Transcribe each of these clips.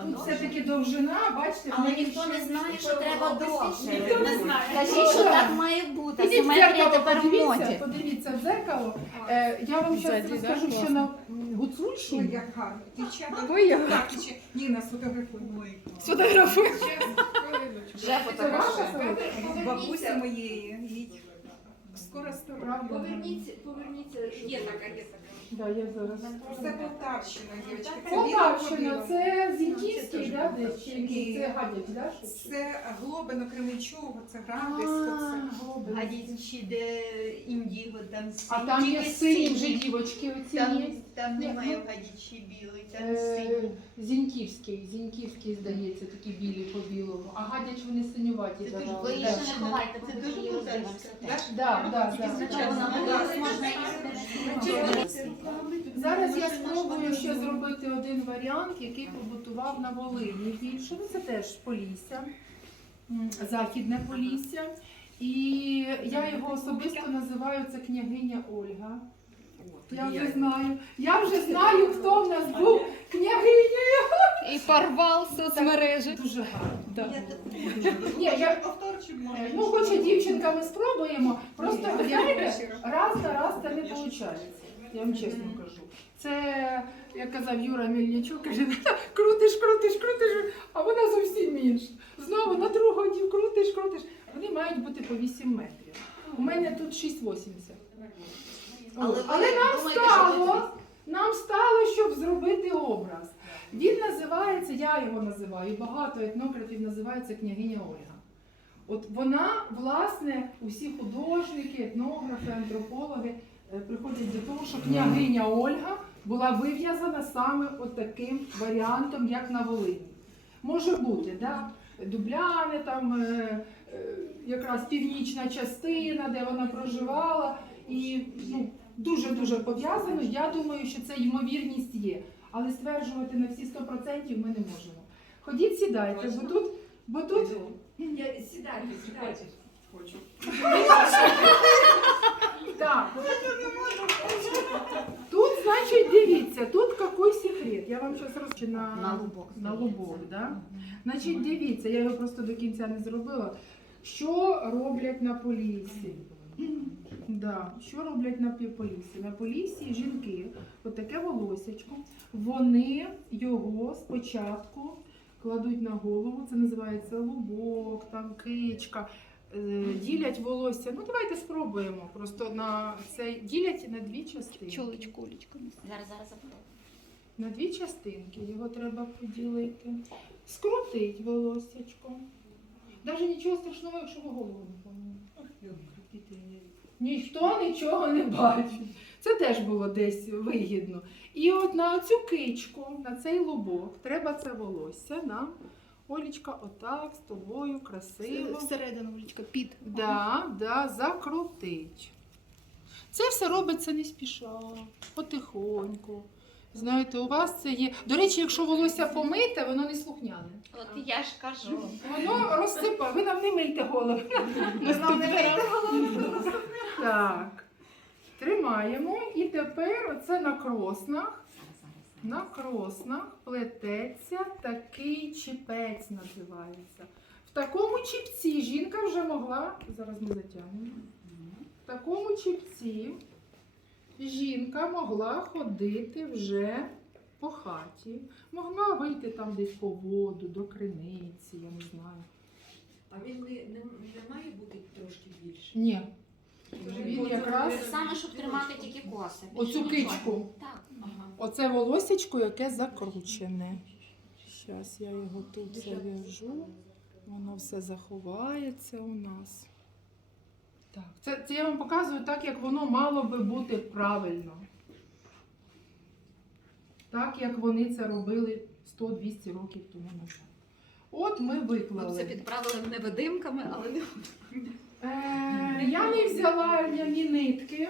Тут все-таки довжина, бачите, Але ніхто не ще- знає, що треба довше. Ніхто не знає. Кажіть, що так має бути. Ідіть в Симетрія дзеркало, тепер в подивіться, моді. подивіться в дзеркало. Е, я вам зараз розкажу, що на м, Гуцульщині. Ой, як гарно. Дівчата, Ой, як так, ще Ніна сфотографує. Ой, Сфотографуй. Вже Це ваша фотографія. Бабуся моєї. їй Скоро сто років. Правда? Поверніться, поверніться. Є така, є така. Да, я зараз. Це Полтавщина, дівчатки. Це Полтавщина, Біло-Поділо. це Зіньківський, да, десь? Чи Ні. Це Гадяч, да? щось? Це Глобино Кременчуго, це А, це. А діточі, де індіго, там А там є сині вже дівочки оці Там, є. Там Ні, немає ну, гадячі білий, там Е, синій. Зіньківський, Зіньківський, здається, такі білі по білому. А гадяч вони синюваті Це дуже. Ви її ще не ховайте, Це дуже Да? Да, да, їсти. Зараз я спробую ще зробити один варіант, який побутував на Волині більше. Ну, Це теж Полісся, Західне Полісся. І я його особисто називаю це княгиня Ольга. Я вже знаю. Я вже знаю, хто в нас був княгинею. І порвав соцмережі. Дуже гарно. Да. Я Ні, я, Повторчик е, може. ну, хоче дівчинка, ми спробуємо. Просто знаєте, раз на раз це не виходить. Я вам чесно кажу. Це, як казав Юра Мельничук, каже, крутиш, крутиш, крутиш, а вона зовсім інша. Знову на другу дів крутиш, крутиш. Вони мають бути по 8 метрів. У мене тут 6,80. Але ви Але нам думаєте, стало, нам стало, щоб зробити образ. Він називається, я його називаю, і багато етнографів називається княгиня Ольга. От вона, власне, усі художники, етнографи, антропологи е, приходять до того, що княгиня Ольга була вив'язана саме от таким варіантом, як на Волині. Може бути, да? Дубляни, там е, е, якраз північна частина, де вона проживала. І ну, дуже-дуже пов'язано. Я думаю, що це ймовірність є. Але стверджувати на всі 100% ми не можемо. Ходіть, сідайте, бо тут, бо тут Я- Сідайте, сідайте. Хочу. Так. Тут, значить, дивіться, тут який секрет. Я вам зараз розкажу на, На лубок, На лубок, да? Значить, дивіться, я його просто до кінця не зробила. Що роблять на полісі? Да. Що роблять на полісі? На полісі жінки, отаке волосячко, вони його спочатку кладуть на голову, це називається лубок, там кичка. е, Ділять волосся. Ну давайте спробуємо. Просто на цей ділять на дві частини. Чолочку, улічку. Зараз, зараз запитаю. На дві частинки його треба поділити. Скрутить волоссячко. Навіть нічого страшного, якщо ви голову не помните. Ніхто нічого не бачить. Це теж було десь вигідно. І от на цю кичку, на цей лубок, треба це волосся нам. Олічка, отак з тобою красиво. Всередину улічка, під. Да, да, закрутить. Це все робиться не спіша, потихоньку. Знаєте, у вас це є. До речі, якщо волосся помите, воно не слухняне. От я ж кажу. Воно розсипає. Ви нам не мийте голову. Так. Тримаємо. І тепер оце на кроснах. На кроснах плететься такий чіпець називається. В такому чіпці жінка вже могла. Зараз ми затягнемо. В такому чіпці жінка могла ходити вже по хаті. Могла вийти там десь по воду, до криниці, я не знаю. А він не, не, не має бути трошки більше. Ні. Він якраз Це саме, щоб тримати тільки коси. оцю кичку. Так. Оце волосечко, яке закручене. Зараз я його тут зав'яжу. Воно все заховається у нас. Так, це, це я вам показую так, як воно мало би бути правильно. Так, як вони це робили 100-200 років тому назад. От ми Ми це виклали. підправили невидимками, але не я не взяла ляні нитки,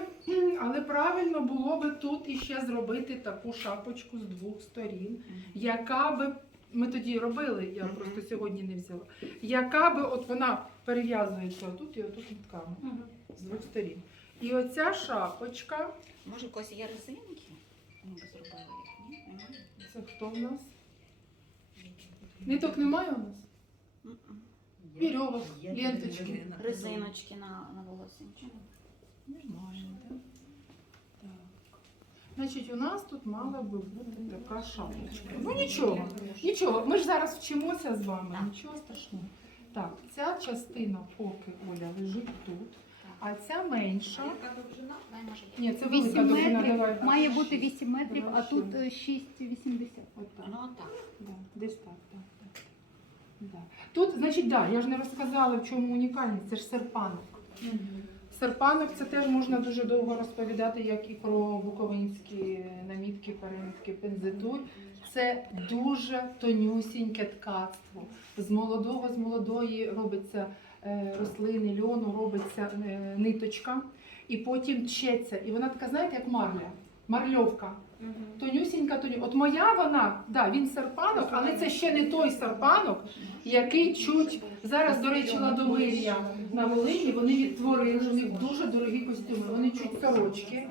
але правильно було би тут іще зробити таку шапочку з двох сторін, яка би. Ми тоді робили, я просто сьогодні не взяла. Яка би от вона перев'язується отут і отут нитками з двох сторін. І оця шапочка, Може, якось є резинки? Б зробили їх, ні? Немає? це хто в нас? Ниток немає у нас? Вірьовок, ленточки. Резиночки на, на волосі. нічого. Так? Так. Значить, у нас тут мала би бути така шапочка. Ну нічого, нічого. Ми ж зараз вчимося з вами, Так. нічого страшного. Так, ця частина поки Оля лежить тут, а ця менша. Ні, це велика 8 довжина, метрів. давай. Має бути 8 метрів, Давай а тут е, 6,80. Отак. Ну, отак. Да, десь так, так, так. Да. Тут, значить, да, я ж не розказала, в чому унікальність, це ж серпанок. Серпанок це теж можна дуже довго розповідати, як і про буковинські намітки, перемітки, пензитур. Це дуже тонюсіньке ткацтво. З молодого, з молодої робиться е, рослини, льону, робиться е, ниточка, і потім тчеться. І вона така, знаєте, як марля, марльовка. Тонюсінька, тоню. От моя вона, да, він серпанок, але це ще не той серпанок, який чуть зараз, до речі, ладомир'я на Волині. Вони відтворили у них дуже дорогі костюми. Вони чуть сорочки,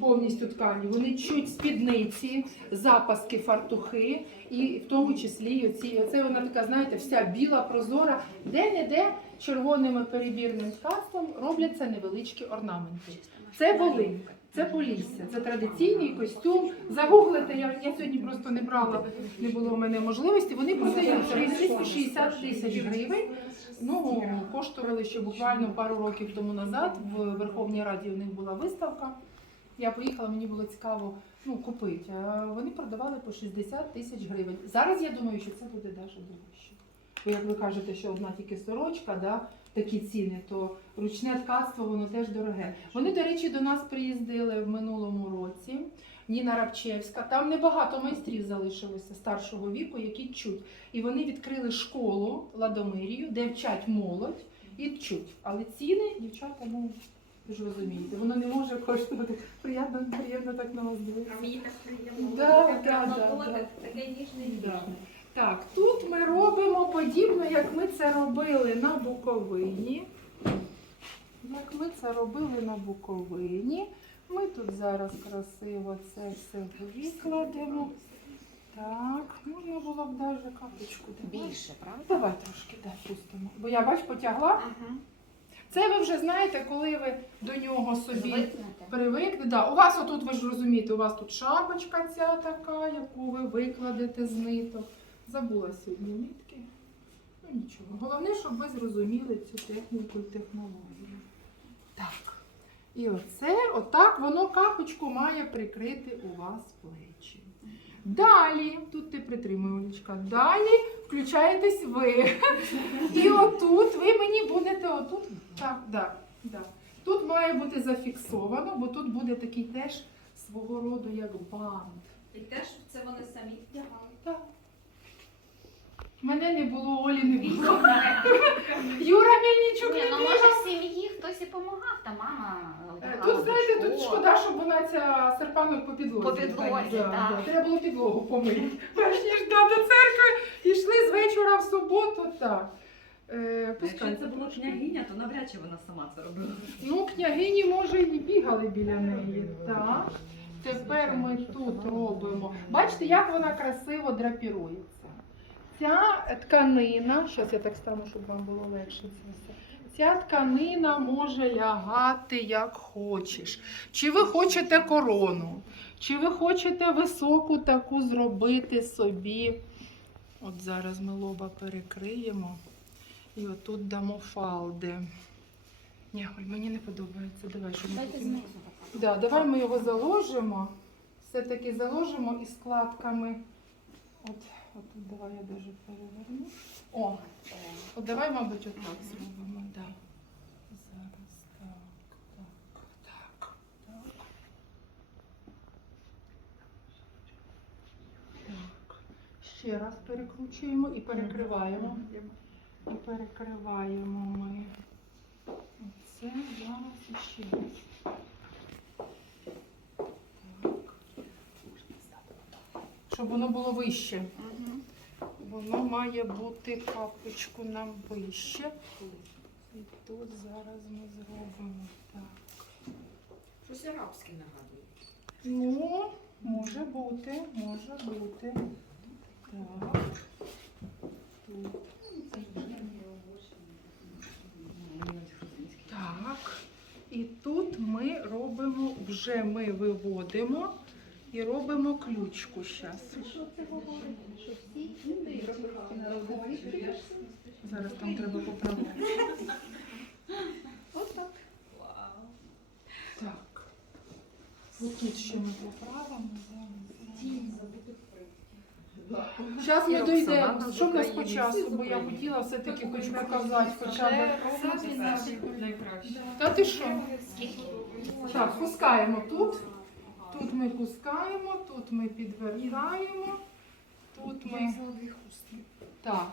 повністю ткані. Вони чуть спідниці, запаски, фартухи, і в тому числі оці. Оце вона така, знаєте, вся біла, прозора, де-не-де червоним перебірним ткацтвом робляться невеличкі орнаменти. Це Волинь. Це Полісся, це традиційний костюм. Загуглите, я, я сьогодні просто не брала, не було в мене можливості. Вони продаються різницю 60 тисяч гривень. Ну, коштували ще буквально пару років тому назад. В Верховній Раді у них була виставка. Я поїхала, мені було цікаво ну, купити. А Вони продавали по 60 тисяч гривень. Зараз я думаю, що це буде навіть дорожче. Бо як ви кажете, що одна тільки сорочка, да, такі ціни, то ручне ткацтво воно теж дороге. Вони, до речі, до нас приїздили в минулому році. Ніна Рабчевська. Там небагато майстрів залишилося старшого віку, які чуть. І вони відкрили школу Ладомирію, де вчать молодь і чуть. Але ціни, дівчата, ну ви ж розумієте, воно не може коштувати. Приємно, приємно так на вас дивитися. А мені так приємно. Да, да, да, да. Таке ніжне Да. Так, тут ми робимо подібно, як ми це робили на Буковині. Як ми це робили на Буковині. Ми тут зараз красиво це все викладемо. Так, можна було б навіть капочку. Більше, правда? Давай трошки дай пустимо. Бо я бач потягла. Ага. Це ви вже знаєте, коли ви до нього собі. Привикли, да. У вас отут, ви ж розумієте, у вас тут шапочка ця така, яку ви викладете з ниток. Забула сьогодні нитки. Ну нічого. Головне, щоб ви зрозуміли цю техніку і технологію. Так. І оце, отак воно капочку має прикрити у вас плечі. Далі, тут ти притримуй, Олечка, далі включаєтесь ви. І отут ви мені будете отут. Так, да, да. Тут має бути зафіксовано, бо тут буде такий теж свого роду як бант. І теж це вони самі вдягали. Так. Мене не було, Олі не було. Юра Мельничук Ні, не ну було. може в сім'ї хтось і допомагав, та мама Е, одягала Тут, знаєте, тут дочку. шкода, щоб вона ця серпанок по підлозі. По підлозі, так. да. Треба було підлогу помити. Перш ніж да, до церкви йшли з вечора в суботу. Так. Е, Якщо це була княгиня, то навряд чи вона сама це робила. Ну, княгині, може, і бігали біля неї. Так. Тепер ми тут робимо. Бачите, як вона красиво драпірується. Ця тканина, зараз я так стану, щоб вам було легше це все. Ця тканина може лягати як хочеш. Чи ви хочете корону, чи ви хочете високу таку зробити собі. От зараз ми лоба перекриємо. І отут дамо фалди. Ні, Оль, мені не подобається. Давай, щоб ми потім- Да, давай ми його заложимо. Все-таки заложимо із складками. От, от давай я даже переверну. О, от давай, мабуть, отак зробимо. Да. Зараз так, так, так, так. Так. Ще раз перекручуємо і перекриваємо. І перекриваємо ми. Оце зараз ще раз. Щоб воно було вище. Вона має бути капочку нам вище. І тут зараз ми зробимо так. Щось арабське нагадує. Ну, може бути, може бути. Так. Тут. Так. І тут ми робимо, вже ми виводимо і робимо ключку зараз. Що це говорить? Що всі інші Зараз там треба поправляти. Отак. Так. Отут ще ми поправимо. Зараз ми дійдемо. Що в нас по часу? Бо я хотіла все-таки хоч показати, хоча б. Та ти що? Так, пускаємо тут. Тут ми пускаємо, тут ми підвертаємо. Тут ми. Так.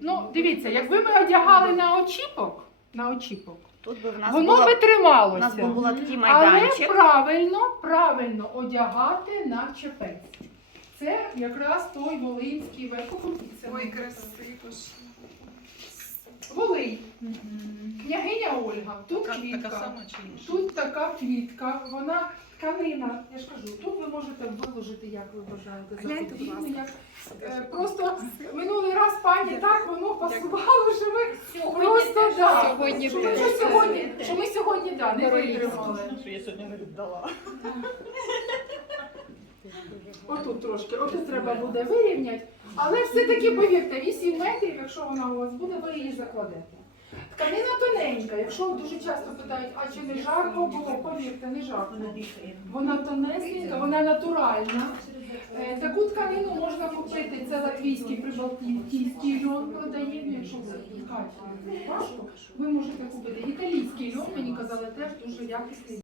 Ну, дивіться, якби ми одягали на очіпок, на очіпок, Тут би в нас воно було, би у нас трималося. була такий Але майданчик. правильно, правильно одягати на чепець. Це якраз той волинський верхопутиця. Ой, красиво ж. Волинь. Княгиня Ольга. Тут квітка. Тут така квітка, вона тканина, я ж кажу, тут ви можете виложити, як ви бажаєте. за Гляньте, будь ласка. як- Е, Просто минулий раз пані так воно пасувало, що ми просто да, Сьогодні що ми вже сьогодні, що ми сьогодні да, не витримали. Що я сьогодні не віддала. Отут трошки, отут треба буде вирівняти. Але все-таки повірте, 8 метрів, якщо вона у вас буде, ви її закладете. Тканина тоненька, якщо дуже часто питають, а чи не жарко було, повірте, не жарко. Вона тонесенька, вона натуральна. Е, Таку тканину можна купити, це латвійський прибалтійський льон продає, якщо ви шукаєте важко, ви можете купити. Італійський льон, мені казали, теж дуже якісний.